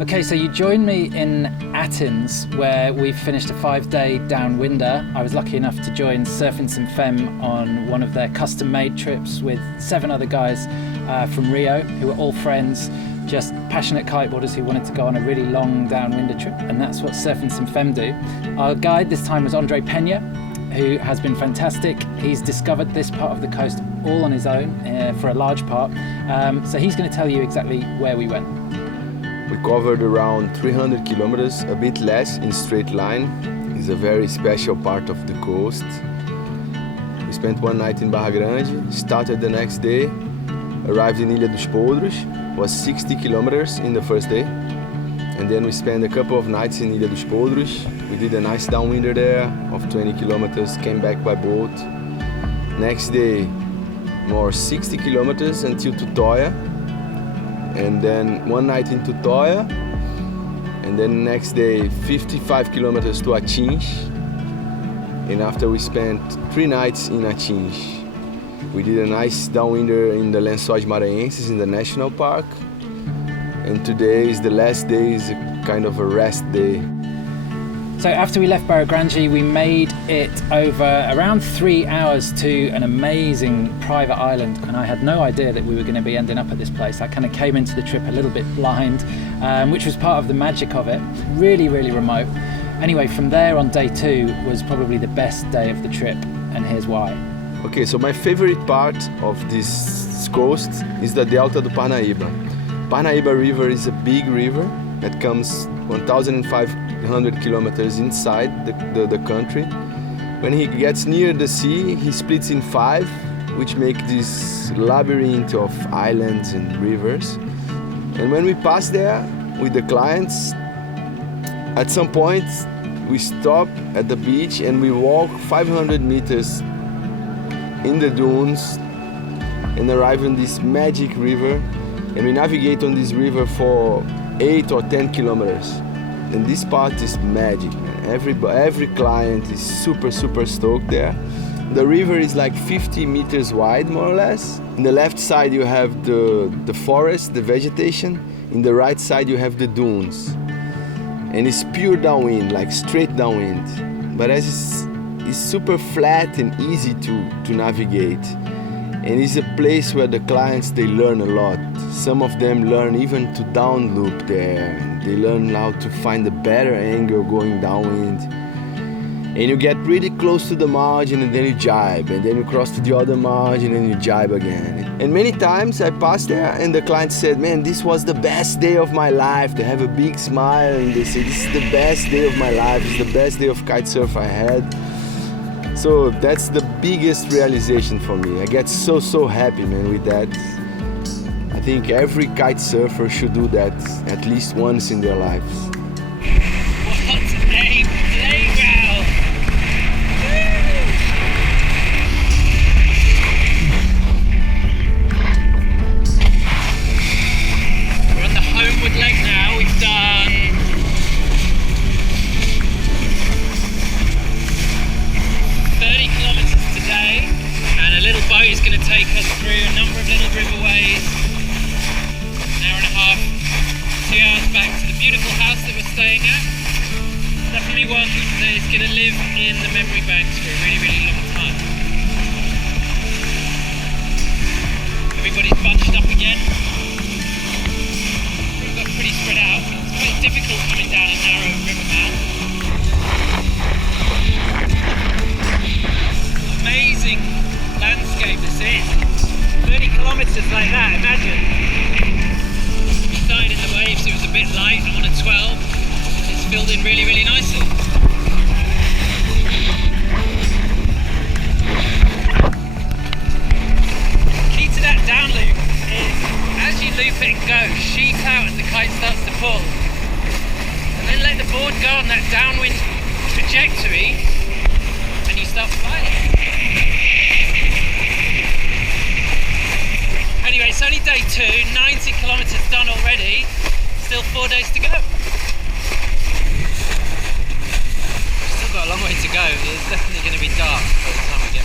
Okay, so you joined me in Atins, where we finished a 5-day downwinder. I was lucky enough to join Surfin Sem Fim on one of their custom-made trips with 7 other guys from Rio, who were all friends, just passionate kiteboarders who wanted to go on a really long downwinder trip, and that's what Surfin Sem Fim do. Our guide this time was Andre Penna, who has been fantastic. He's discovered this part of the coast all on his own for a large part, so he's going to tell you exactly where we went. We covered around 300 kilometers, a bit less in straight line. It's a very special part of the coast. We spent one night in Barra Grande, started the next day, arrived in Ilha dos Podres, was 60 kilometers in the first day. And then we spent a couple of nights in Ilha dos Podres. We did a nice downwinder there of 20 kilometers, came back by boat. Next day, more 60 kilometers until Tutóia. And then one night in Tutóia, and then next day 55 kilometers to Atins. And after we spent 3 nights in Atins, we did a nice downwinder in the Lençóis Maranhenses in the National Park. And today is the last day, is a kind of a rest day. So after we left Barra Grande, we made it over around 3 hours to an amazing private island, and I had no idea that we were going to be ending up at this place. I kind of came into the trip a little bit blind, which was part of the magic of it. Really, really remote. Anyway, from there on day 2 was probably the best day of the trip, and here's why. Okay, so my favorite part of this coast is the Delta do Parnaiba. Parnaiba River is a big river that comes 1,500 kilometers inside the country. When he gets near the sea, he splits in 5, which make this labyrinth of islands and rivers. And when we pass there with the clients, at some point we stop at the beach and we walk 500 meters in the dunes and arrive in this magic river, and we navigate on this river for 8 or 10 kilometers. And this part is magic, man. Every client is super stoked there. The river is like 50 meters wide, more or less. In the left side you have the forest, the vegetation. In the right side you have the dunes. And it's pure downwind, like straight downwind. But as it's super flat and easy to navigate. And it's a place where the clients, they learn a lot. Some of them learn even to down loop there. They learn how to find a better angle going downwind. And you get really close to the margin and then you jibe. And then you cross to the other margin and you jibe again. And many times I passed there and the client said, man, this was the best day of my life. They have a big smile and they say, this is the best day of my life. It's the best day of kitesurf I had. So that's the biggest realization for me. I get so happy, man, with that. I think every kite surfer should do that at least once in their lives. What a playground! We're on the homeward leg now. We've done 30 kilometers today, and a little boat is going to take us through a number of little riverways. An hour and a half, 2 hours back to the beautiful house that we're staying at. Definitely one that is going to live in the memory banks for a really long time. Everybody's bunched up again. We've got pretty spread out. It's quite difficult coming down a narrow river mouth. Amazing landscape this is. 30 kilometers like that, imagine. We started in the waves, it was a bit light. I'm on a 12. It's filled in really nicely. Key to that down loop is, as you loop it and go, sheet out as the kite starts to pull. And then let the board go on that downwind trajectory and you start flying. Anyway, it's only day 2, 90 kilometers done already, still 4 days to go. Still got a long way to go, it's definitely going to be dark by the time we get